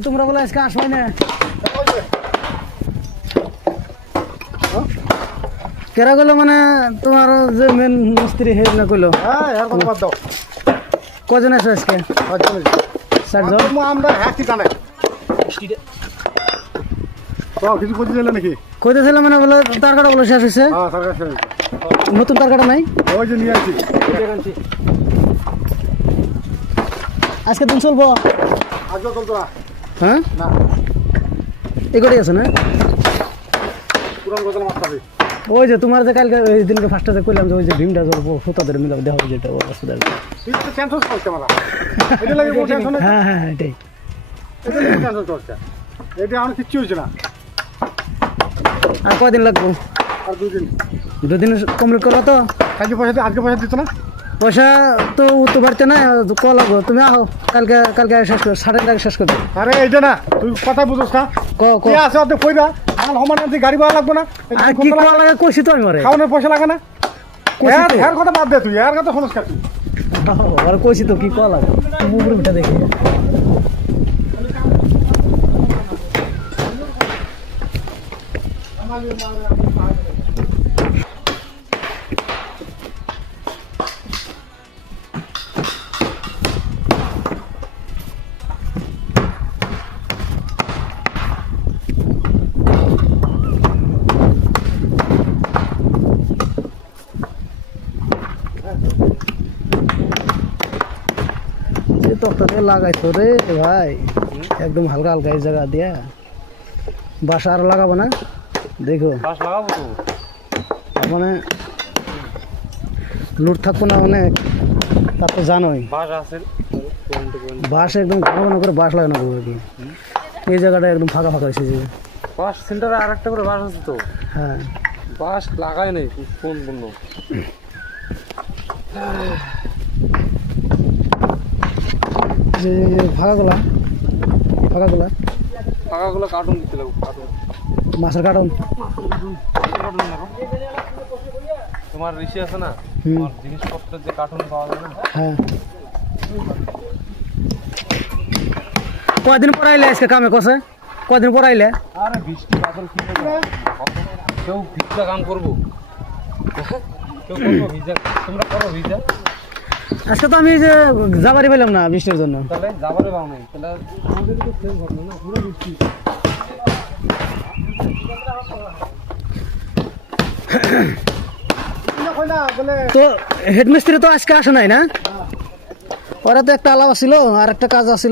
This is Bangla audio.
তোমরা বলে আজকে আসবে না কেরা গেলো মানে তোমার যে মেন মিস্ত্রি হে না কইলো কজন আছে আজকে 60 জন আমরা হ্যাঁ কানে কিছু করতে দিলে নাকি কইতেছিল মানে বলে তার কাটা বলে শেষ হয়েছে নতুন তার কাটা নাই ওই যে নিয়ে আসছি আজকে দিন চলবো আজকে চলতো না হ্যাঁ না এগুলোই আছে না পুরান বোতল মাছ খাবি ওই যে তোমার যে কালকে ওই দিনকে ফার্স্টে কইলাম যে ওই যে ভীমটা জল সুতাদের মিলাবো দেখো যেটা ও সুতাদের তুই তো টেনশন করছে মারা এটা লাগে বড় টেনশন হ্যাঁ হ্যাঁ এটাই এটা লাগে টেনশন করছে এটা আমার কিচ্ছু হইছে না আর কয়দিন লাগবো আর দুদিন কমপ্লিট করবা তো আজকে পয়সা দিত না পয়সা তো তো বাড়তে না ক লাগবো তুমি আহো কালকে শেষ করো 60 টাকা শেষ করবে আরে এইটা না তুই কথা বুঝছ না ক ক কে আছে অর্ধেক কইবা আমার সমানে গাড়ি ভাড়া লাগবে না আর কি করা লাগে কইছি তো আমি মারে খাওয়ানোর পয়সা লাগে না কইছি তো। এর কথা বাদ দে তুই এর কথা সমস্যা তুই আর কইছি তো কি করা লাগে মুগুর পিঠা দেখি তক্তা দিয়ে লাগাইছো রে ভাই একদম হালকা হালকা এই জায়গা দিয়া বাসা আর লাগাবো না দেখো মানে লুট থাকবো না অনেক তারপর জানোই বাস একদম ঘন ঘন করে বাস লাগানো করবো কি এই জায়গাটা একদম ফাঁকা ফাঁকা হয়েছে যে বাস সেন্টারে আর একটা করে বাস আছে তো হ্যাঁ বাস লাগায় নাই কোন বন্য যে ফাঁকাগুলা ফাঁকাগুলা ফাঁকাগুলো কার্টুন দিতে লাগবে কার্টুন মাছের কার্টন তোমার ঋষি আছে না হুম। তোমার জিনিসপত্রের যে কার্টুন পাওয়া যায় না হ্যাঁ কয়দিন পর আইলে আজকে কামে কষে কয়দিন পর আইলে আরে বৃষ্টি বাদল কি হবে? কেউ ভিজা কাম করবো কেউ করবো ভিজা তোমরা করো ভিজা আজকে তো আমি যে যাবারই পেলাম না বৃষ্টির জন্য তাহলে যাবারে পাও নাই তাহলে আমাদের তো সেম ঘটনা না পুরো বৃষ্টি তো হেডমিস্ত্রি তো আজকে আসে নাই না ওরা তো একটা আলাপ ছিল আর একটা কাজ আছিল